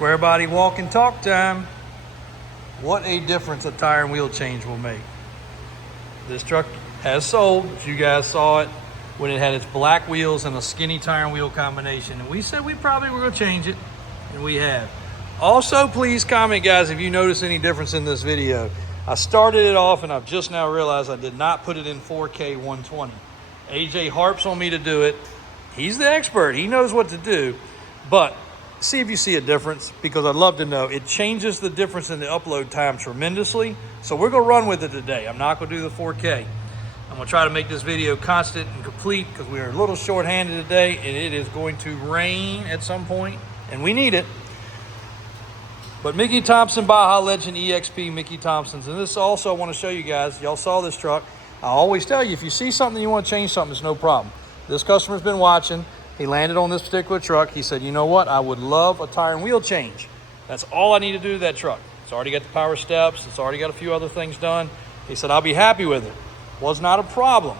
Square body walk and talk time. What a difference a tire and wheel change will make. This truck has sold, as you guys saw it, when it had its black wheels and a skinny tire and wheel combination. And we said we probably were gonna change it, and we have. Also, please comment, guys, if you notice any difference in this video. I started it off and I've just now realized I did not put it in 4K 120. AJ harps on me to do it. He's the expert, he knows what to do, but see if you see a difference, because I'd love to know. It changes the difference in the upload time tremendously. So we're gonna run with it today. I'm not gonna do the 4K. I'm gonna try to make this video constant and complete because we are a little short-handed today and it is going to rain at some point and we need it. But Mickey Thompson, Baja Legend EXP, Mickey Thompson's. And this also I wanna show you guys, y'all saw this truck. I always tell you, if you see something you wanna change something, it's no problem. This customer's been watching. He landed on this particular truck. He said, you know what? I would love a tire and wheel change. That's all I need to do to that truck. It's already got the power steps. It's already got a few other things done. He said, I'll be happy with it. Was not a problem.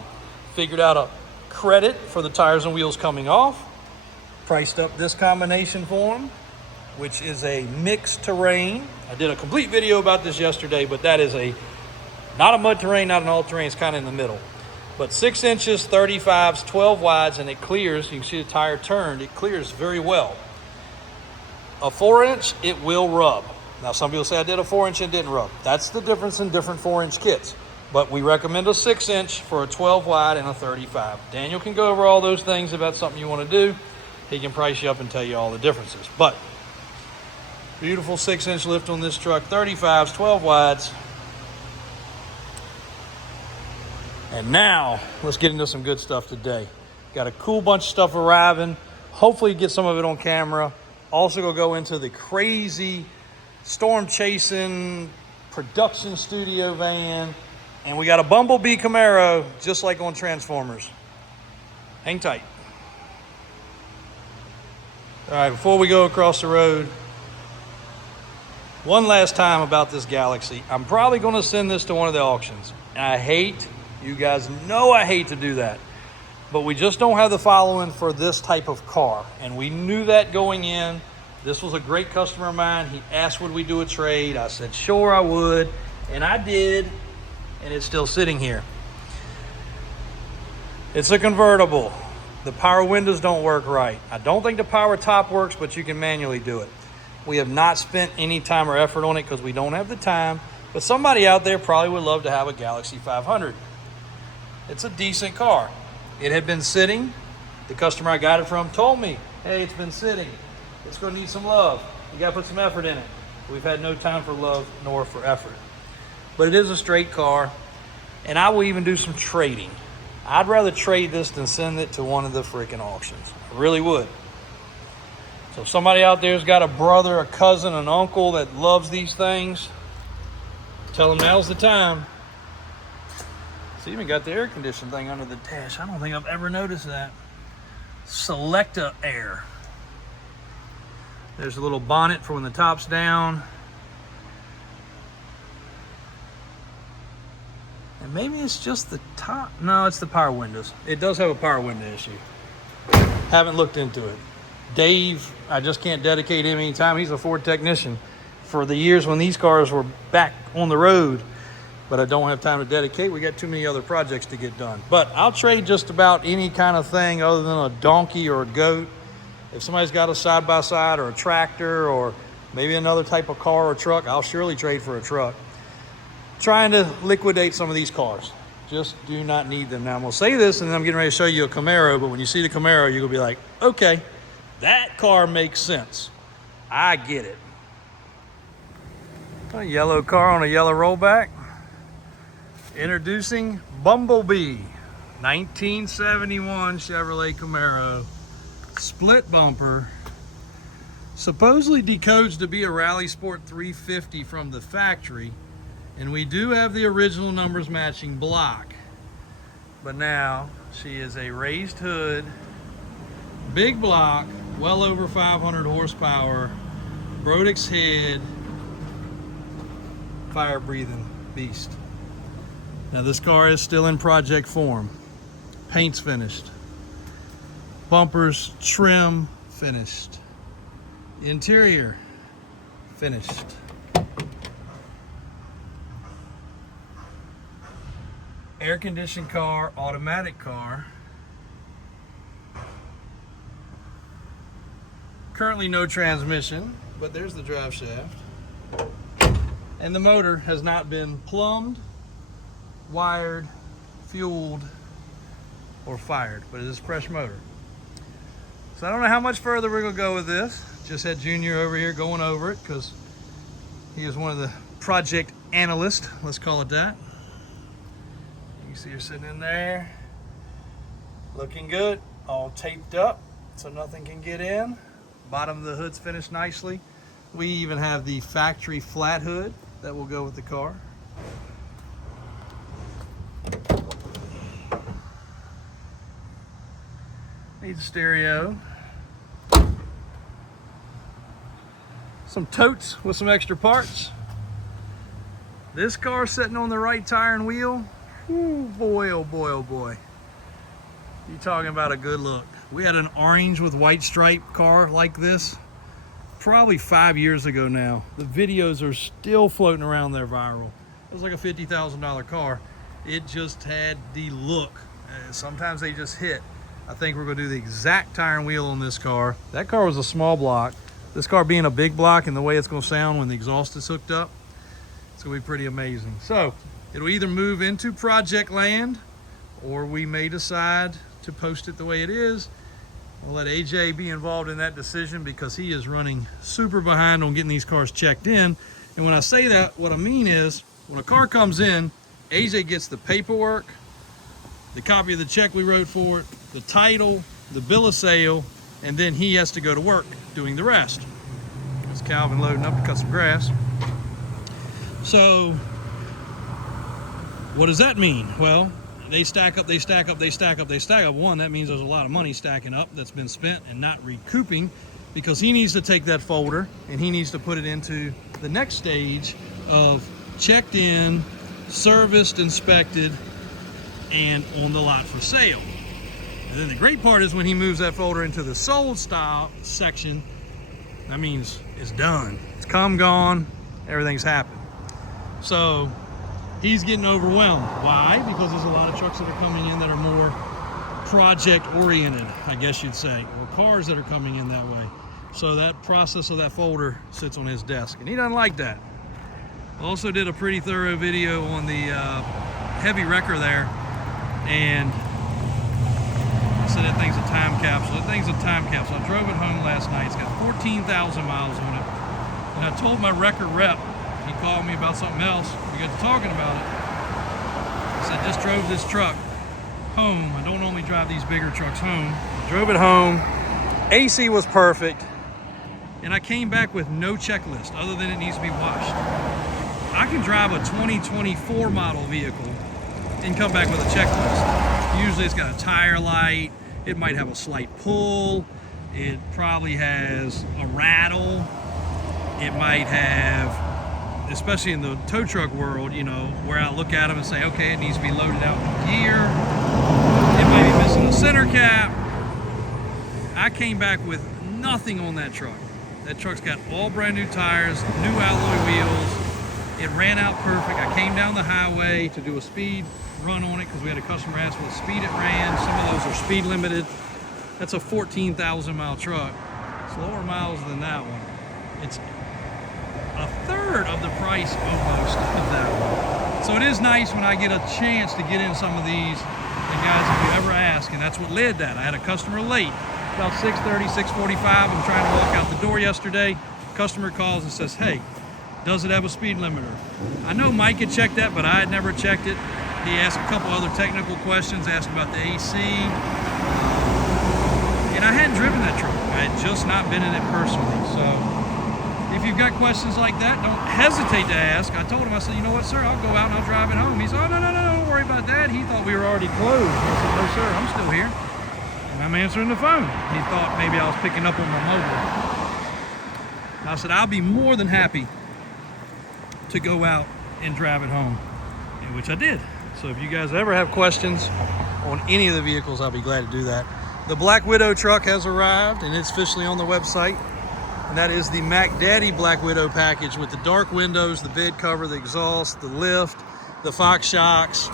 Figured out a credit for the tires and wheels coming off. Priced up this combination for him, which is a mixed terrain. I did a complete video about this yesterday, but that is not a mud terrain, not an all terrain. It's kind of in the middle. But 6 inches, 35s, 12 wides, and it clears. You can see the tire turned. It clears very well. A 4-inch, it will rub. Now, some people say I did a 4-inch and didn't rub. That's the difference in different 4-inch kits. But we recommend a 6-inch for a 12 wide and a 35. Daniel can go over all those things about something you want to do. He can price you up and tell you all the differences. But beautiful 6-inch lift on this truck, 35s, 12 wides. And now, let's get into some good stuff today. Got a cool bunch of stuff arriving. Hopefully get some of it on camera. Also gonna go into the crazy storm chasing production studio van. And we got a Bumblebee Camaro, just like on Transformers. Hang tight. All right, before we go across the road, one last time about this Galaxy. I'm probably gonna send this to one of the auctions. And I hate, you guys know I hate to do that, but we just don't have the following for this type of car. And we knew that going in. This was a great customer of mine. He asked, would we do a trade? I said, sure I would. And I did, and it's still sitting here. It's a convertible. The power windows don't work right. I don't think the power top works, but you can manually do it. We have not spent any time or effort on it because we don't have the time, but somebody out there probably would love to have a Galaxy 500. It's a decent car. It had been sitting. The customer I got it from told me, hey, it's been sitting. It's gonna need some love. You gotta put some effort in it. We've had no time for love nor for effort. But it is a straight car, and I will even do some trading. I'd rather trade this than send it to one of the freaking auctions. I really would. So if somebody out there's got a brother, a cousin, an uncle that loves these things, tell them now's the time. It's even got the air conditioning thing under the dash. I don't think I've ever noticed that. Selecta Air. There's a little bonnet for when the top's down. And maybe it's just the top. No, it's the power windows. It does have a power window issue. Haven't looked into it. Dave, I just can't dedicate him any time. He's a Ford technician for the years when these cars were back on the road. But I don't have time to dedicate. We got too many other projects to get done. But I'll trade just about any kind of thing other than a donkey or a goat. If somebody's got a side-by-side or a tractor or maybe another type of car or truck, I'll surely trade for a truck. Trying to liquidate some of these cars. Just do not need them. Now I'm gonna say this and then I'm getting ready to show you a Camaro, but when you see the Camaro, you're gonna be like, okay, that car makes sense. I get it. A yellow car on a yellow rollback. Introducing Bumblebee, 1971 Chevrolet Camaro, split bumper, supposedly decodes to be a Rally Sport 350 from the factory, and we do have the original numbers matching block, but now she is a raised hood, big block, well over 500 horsepower, Brodix head, fire breathing beast. Now this car is still in project form. Paint's finished. Bumpers, trim, finished. Interior, finished. Air conditioned car, automatic car. Currently no transmission, but there's the drive shaft. And the motor has not been plumbed, wired, fueled, or fired, but it is a fresh motor. So I don't know how much further we're gonna go with this. Just had Junior over here going over it because he is one of the project analysts, let's call it that. You see her sitting in there, looking good, all taped up so nothing can get in. Bottom of the hood's finished nicely. We even have the factory flat hood that will go with the car. Needs a stereo. Some totes with some extra parts. This car sitting on the right tire and wheel. Ooh, boy, oh boy, oh boy. You talking about a good look. We had an orange with white stripe car like this probably 5 years ago now. The videos are still floating around there viral. It was like a $50,000 car. It just had the look. Sometimes they just hit. I think we're gonna do the exact tire and wheel on this car. That car was a small block. This car being a big block and the way it's gonna sound when the exhaust is hooked up, it's gonna be pretty amazing. So it'll either move into project land or we may decide to post it the way it is. We'll let AJ be involved in that decision because he is running super behind on getting these cars checked in. And when I say that, what I mean is when a car comes in, AJ gets the paperwork, the copy of the check we wrote for it, the title, the bill of sale, and then he has to go to work doing the rest. There's Calvin loading up to cut some grass. So what does that mean? Well, they stack up, they stack up, they stack up, they stack up. One, that means there's a lot of money stacking up that's been spent and not recouping because he needs to take that folder and he needs to put it into the next stage of checked in, serviced, inspected, and on the lot for sale. And then the great part is when he moves that folder into the sold style section, that means it's done. It's come, gone, everything's happened. So he's getting overwhelmed. Why? Because there's a lot of trucks that are coming in that are more project oriented, I guess you'd say, or cars that are coming in that way. So that process of that folder sits on his desk and he doesn't like that. Also did a pretty thorough video on the heavy wrecker there, and I said that thing's a time capsule. That thing's a time capsule. I drove it home last night. It's got 14,000 miles on it. And I told my wrecker rep, he called me about something else. We got to talking about it. I said, just drove this truck home. I don't normally drive these bigger trucks home. Drove it home. AC was perfect. And I came back with no checklist other than it needs to be washed. I can drive a 2024 model vehicle and come back with a checklist. Usually it's got a tire light. It might have a slight pull. It probably has a rattle. It might have, especially in the tow truck world, you know, where I look at them and say, okay, it needs to be loaded out with gear. It might be missing a center cap. I came back with nothing on that truck. That truck's got all brand new tires, new alloy wheels. It ran out perfect. I came down the highway to do a speed run on it because we had a customer ask what speed it ran. Some of those are speed limited. That's a 14,000 mile truck. It's lower miles than that one. It's a third of the price almost of that one. So it is nice when I get a chance to get in some of these, the guys if you ever ask, and that's what led that. I had a customer late, about 6:30, 6:45. I'm trying to walk out the door yesterday. Customer calls and says, hey, does it have a speed limiter? I know Mike had checked that, but I had never checked it. He asked a couple other technical questions, asked about the AC. And I hadn't driven that truck. I had just not been in it personally. So if you've got questions like that, don't hesitate to ask. I told him, I said, you know what, sir, I'll go out and I'll drive it home. He said, oh, no, don't worry about that. He thought we were already closed. I said, no, sir, I'm still here. And I'm answering the phone. He thought maybe I was picking up on my mobile. I said, I'll be more than happy to go out and drive it home, which I did. So if you guys ever have questions on any of the vehicles, I'll be glad to do that. The Black Widow truck has arrived and it's officially on the website. and that is the Mac Daddy Black Widow package with the dark windows, the bed cover, the exhaust, the lift, the Fox shocks,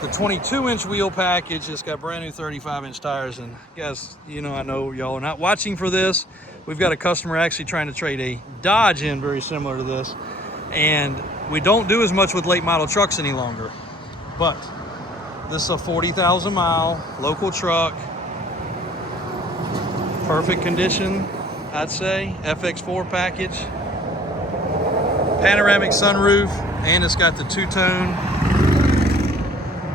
the 22-inch wheel package. It's got brand new 35-inch tires. And guys, you know, I know y'all are not watching for this. We've got a customer actually trying to trade a Dodge in very similar to this. And we don't do as much with late model trucks any longer. But this is a 40,000 mile local truck. Perfect condition, I'd say. FX4 package. Panoramic sunroof. And it's got the two-tone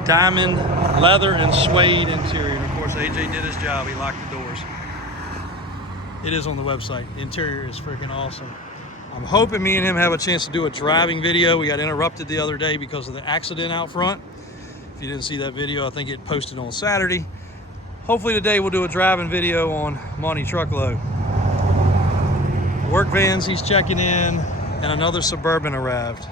diamond leather and suede interior. And of course, AJ did his job. He locked the doors. It is on the website. The interior is freaking awesome. I'm hoping me and him have a chance to do a driving video. We got interrupted the other day because of the accident out front. If you didn't see that video, I think it posted on Saturday. Hopefully today we'll do a driving video on Monty Truckload. Work vans he's checking in, and another Suburban arrived.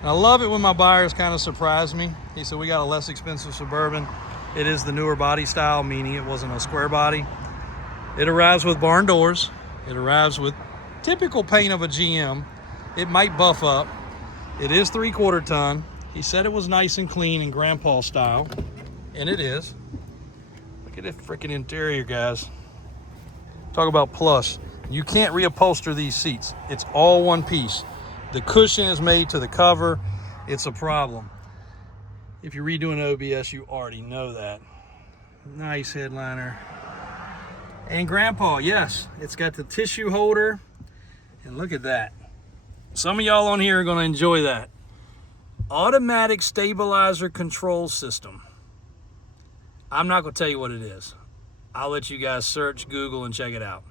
And I love it when my buyers kind of surprise me. He said, we got a less expensive Suburban. It is the newer body style, meaning it wasn't a square body. It arrives with barn doors. It arrives with typical paint of a GM. It might buff up. It is 3/4 ton. He said it was nice and clean and grandpa style, and it is. Look at that freaking interior, guys. Talk about plush. You can't reupholster these seats. It's all one piece. The cushion is made to the cover. It's a problem. If you're redoing OBS, you already know that. Nice headliner. And grandpa, yes, it's got the tissue holder. And look at that. Some of y'all on here are going to enjoy that. Automatic stabilizer control system. I'm not going to tell you what it is. I'll let you guys search, Google, and check it out.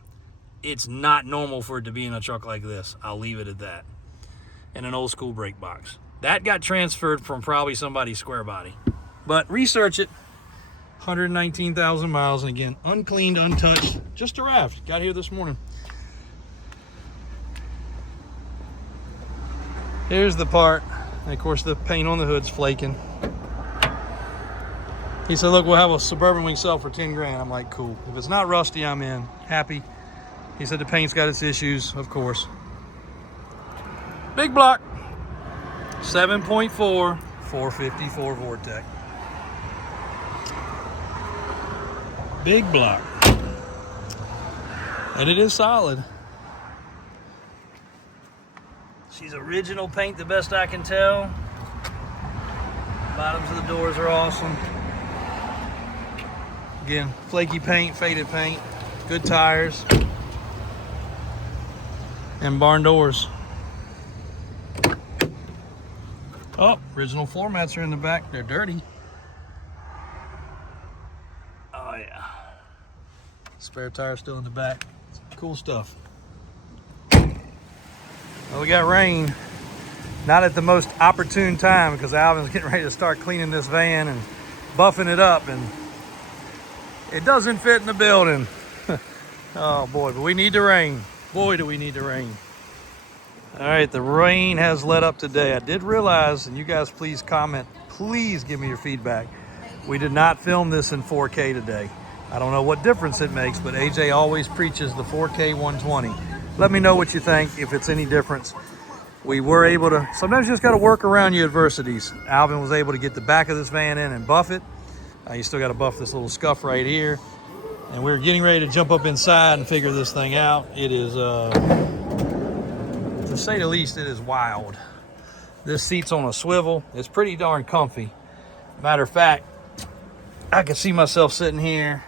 It's not normal for it to be in a truck like this. I'll leave it at that. And an old school brake box. That got transferred from probably somebody's square body. But research it. 119,000 miles, and again, uncleaned, untouched. Just arrived. Got here this morning. Here's the part. And of course, the paint on the hood's flaking. He said, look, we'll have a Suburban we can sell for 10 grand. I'm like, cool. If it's not rusty, I'm in. Happy. He said the paint's got its issues, of course. Big block. 7.4, 454 Vortec. Big block. And it is solid. She's original paint, the best I can tell. Bottoms of the doors are awesome. Again, flaky paint, faded paint, good tires, and barn doors. Oh, original floor mats are in the back. They're dirty. Oh yeah. Spare tire still in the back. Cool stuff. Well, we got rain. Not at the most opportune time because Alvin's getting ready to start cleaning this van and buffing it up, and it doesn't fit in the building. Oh boy, but we need the rain. Boy, do we need the rain. All right, the rain has let up today. I did realize, and you guys please comment, please give me your feedback. We did not film this in 4K today. I don't know what difference it makes, but AJ always preaches the 4K 120. Let me know what you think, if it's any difference. We were able to, sometimes you just got to work around your adversities. Alvin was able to get the back of this van in and buff it. You still got to buff this little scuff right here. And we're getting ready to jump up inside and figure this thing out. It is, to say the least, it is wild. This seat's on a swivel. It's pretty darn comfy. Matter of fact, I can see myself sitting here,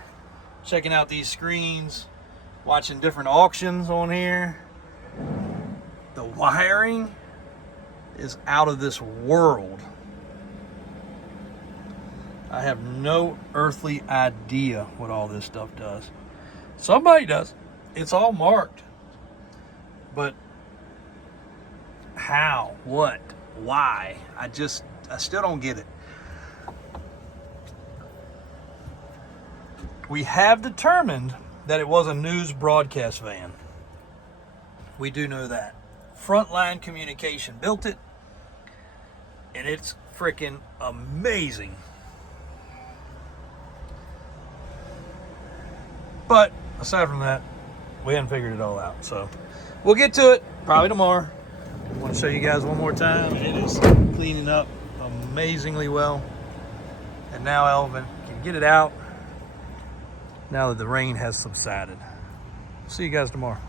checking out these screens, watching different auctions on here. The wiring is out of this world. I have no earthly idea what all this stuff does. Somebody does. It's all marked. But how? What? Why? I still don't get it. We have determined that it was a news broadcast van. We do know that. Frontline Communication built it, and it's freaking amazing. But aside from that, we hadn't figured it all out. So we'll get to it probably tomorrow. I want to show you guys one more time. It is cleaning up amazingly well. And now Elvin can get it out now that the rain has subsided. See you guys tomorrow.